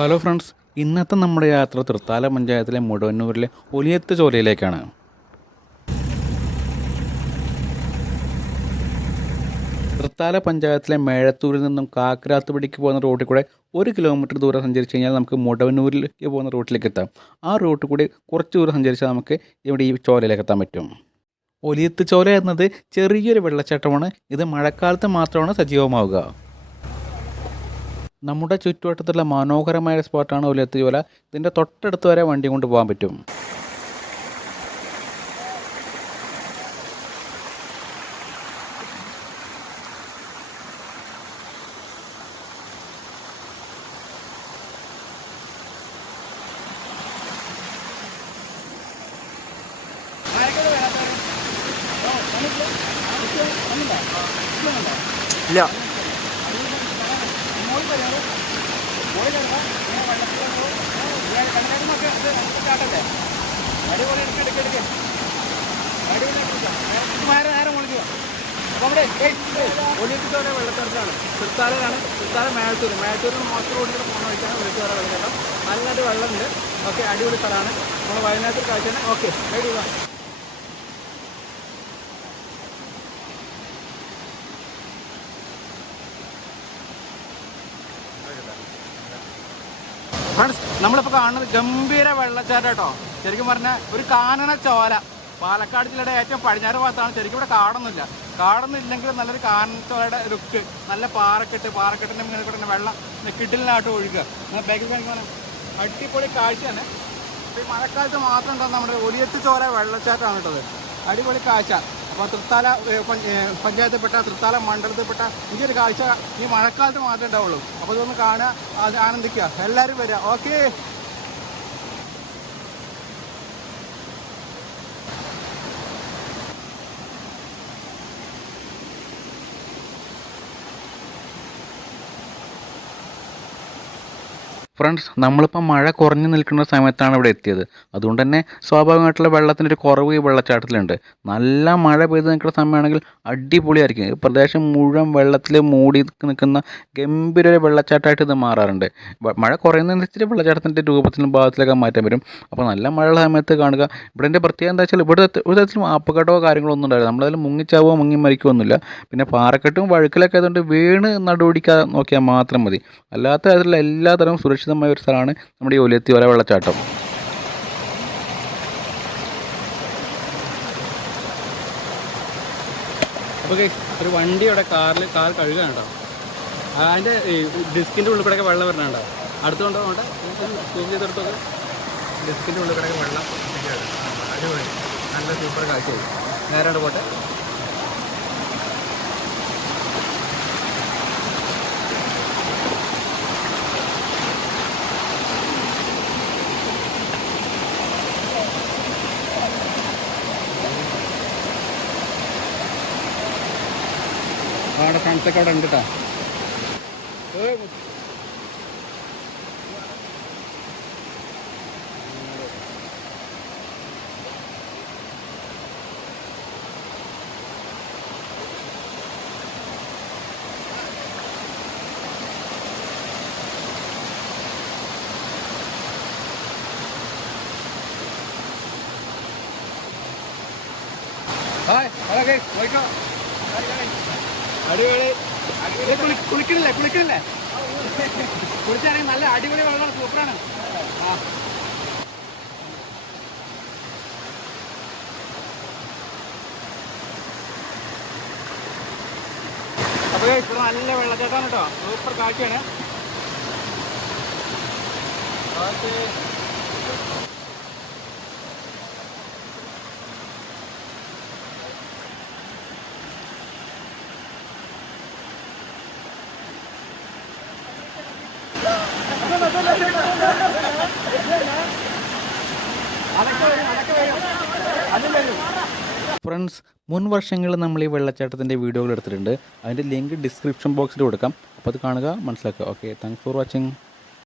Hello friends ഇന്നത്തെ നമ്മുടെ യാത്ര തൃത്താല പഞ്ചായത്തിലെ മുടവന്നൂരിലെ ഒലിയത്ത് ചോലയിലേക്കാണ്. തൃത്താല പഞ്ചായത്തിലെ മേഴത്തൂരിൽ നിന്നും കാക്കരാത്തുപടിക്ക് പോകുന്ന റോഡിൽ കൂടെ ഒരു കിലോമീറ്റർ ദൂരം സഞ്ചരിച്ച് കഴിഞ്ഞാൽ നമുക്ക് മുടവന്നൂരിലേക്ക് പോകുന്ന റോട്ടിലേക്ക് എത്താം. ആ റോട്ടിൽ കൂടി കുറച്ച് ദൂരം സഞ്ചരിച്ചാൽ നമുക്ക് ഇവിടെ ഈ ചോലയിലേക്ക് എത്താൻ പറ്റും. ഒലിയത്ത് ചോല എന്നത് ചെറിയൊരു വെള്ളച്ചാട്ടമാണ്. ഇത് മഴക്കാലത്ത് മാത്രമാണ് സജീവമാവുക. നമ്മുടെ ചുറ്റുവട്ടത്തുള്ള മനോഹരമായ സ്പോട്ടാണ് ഒലിയത്ത് ചോല ഇതിന്റെ തൊട്ടടുത്ത് വരെ വണ്ടി കൊണ്ട് പോകാൻ പറ്റും. ഇല്ല. വെള്ളച്ചാട്ടമാണ് തൃത്താലയിലാണ് തൃത്താല മേഴത്തൂർ മേഴത്തൂരിൽ മോട്ടർ റോഡിൽ പോകുന്ന വഴിക്കാണ് വെളുത്തുകാര വെള്ളച്ചാട്ടം നല്ലൊരു വെള്ളമുണ്ട് ഓക്കെ അടിപൊളി സ്ഥലമാണ്. നമ്മൾ വയനാട്ടിൽ കാഴ്ച ഓക്കെ റെഡി ഫ്രണ്ട്സ് നമ്മളിപ്പോൾ കാണുന്നത് ഗംഭീര വെള്ളച്ചാട്ടം കേട്ടോ ശരിക്കും പറഞ്ഞാൽ ഒരു കാനന ചോല. പാലക്കാട് ജില്ലയുടെ ഏറ്റവും പടിഞ്ഞാറ് ഭാഗത്താണ്. ശരിക്കും ഇവിടെ കാടൊന്നുമില്ല. കാടൊന്നും നല്ലൊരു കാനനച്ചോലയുടെ ലുക്ക് നല്ല പാറക്കെട്ട് പാറക്കെട്ടിന്റെ മുന്നിൽ കൂടെ തന്നെ വെള്ളം കിട്ടിലിനായിട്ട് ഒഴുകുക. എന്നാൽ ബാക്കിൽ കാണിക്കാൻ അടിപൊളി കാഴ്ച തന്നെ ഈ മഴക്കാലത്ത് മാത്രം ഉണ്ടാകുന്ന നമ്മുടെ ഒലിയത്ത് ചോര വെള്ളച്ചാട്ടമാണ് കേട്ടത്. അടിപൊളി കാഴ്ച. തൃത്താല പഞ്ചായത്തിൽപ്പെട്ട തൃത്താല മണ്ഡലത്തിൽപ്പെട്ട ഈ ഒരു കാഴ്ച ഈ മഴക്കാലത്ത് മാത്രമേ ഉണ്ടാവുള്ളൂ. അപ്പോൾ ഇതൊന്ന് കാണുക ആനന്ദിക്കുക. എല്ലാവരും വരിക. ഓക്കേ. ഫ്രണ്ട്സ് നമ്മളിപ്പോൾ മഴ കുറഞ്ഞു നിൽക്കുന്ന സമയത്താണ് ഇവിടെ എത്തിയത്. അതുകൊണ്ട് തന്നെ സ്വാഭാവികമായിട്ടുള്ള വെള്ളത്തിന്റെ ഒരു കുറവ് ഈ വെള്ളച്ചാട്ടത്തിലുണ്ട്. നല്ല മഴ പെയ്ത് നിൽക്കുന്ന സമയമാണെങ്കിൽ അടിപൊളിയായിരിക്കും. ഈ പ്രദേശം മുഴുവൻ വെള്ളത്തിൽ മൂടി നിൽക്കുന്ന ഗംഭീര ഒരു വെള്ളച്ചാട്ടമായിട്ട് ഇത് മാറാറുണ്ട്. മഴ കുറയുന്നതിനനുസരിച്ച് വെള്ളച്ചാട്ടത്തിന്റെ രൂപത്തിലും ഭാഗത്തിലൊക്കെ മാറ്റം വരും. അപ്പോൾ നല്ല മഴയുള്ള സമയത്ത് കാണുക. ഇവിടെ എന്റെ പ്രത്യേകത എന്താ വെച്ചാൽ ഇവിടെ ഒരു തരത്തിലും അപകടമോ കാര്യങ്ങളോ ഒന്നും ഉണ്ടാവില്ല. നമ്മളതിൽ മുങ്ങിച്ചാവോ മുങ്ങി മരിക്കുകയോ ഒന്നുമില്ല. പിന്നെ പാറക്കെട്ടും വഴുക്കലൊക്കെ ആയതുകൊണ്ട് വീണ് നടുപിടിക്കാതെ നോക്കിയാൽ മാത്രം മതി. അല്ലാത്ത തരത്തിലുള്ള എല്ലാതരം സുരക്ഷിതമായ ഒരു സ്ഥലമാണ് നമ്മുടെ ഈ ഒലിയത്തിയോല വെള്ളച്ചാട്ടം. ഒരു വണ്ടി ഇവിടെ കാറിൽ കാർ കഴുകാൻ കേട്ടോ അതിന്റെ ഡിസ്കിന്റെ ഉള്ളിൽ വെള്ളം വരണുണ്ടോ? അടുത്തുകൊണ്ടോ അങ്ങോട്ട്? സൂം ഡിസ്കിന്റെ ഉള്ളിൽ കൂടെയൊക്കെ വെള്ളം. അടിപൊളി. നല്ല സൂപ്പർ കാഴ്ചയായി. നേരെ പോട്ടെ. അവിടെ ഫ്രണ്ട്സൊക്കെ അവിടെ ഉണ്ട് കേട്ടോ ഹായ് ഹലോ ഗൈസ് പോയിക്കോ അടിപൊളി ഏ, കുളി- കുളിക്കണില്ലേ കുളിക്കണില്ലേ? കുളിച്ചാണെങ്കിൽ നല്ല അടിപൊളി വെള്ളമാണ്. സൂപ്പറാണ്. ആ. അപ്പോൾ ഇവിടെ നല്ല വെള്ളച്ചാട്ടമാണ് കേട്ടോ. സൂപ്പർ കാഴ്ചയാണ്. ഓക്കേ അതൊക്കെ വരും അതൊക്കെ വരും അതും വരും ഫ്രണ്ട്സ് മുൻ വർഷങ്ങളിൽ നമ്മൾ ഈ വെള്ളച്ചാട്ടത്തിന്റെ വീഡിയോകൾ എടുത്തിട്ടുണ്ട്. അതിന്റെ ലിങ്ക് ഡിസ്ക്രിപ്ഷൻ ബോക്സിൽ കൊടുക്കാം. അപ്പോൾ അത് കാണുക മനസ്സിലാക്കുക. Okay thanks for watching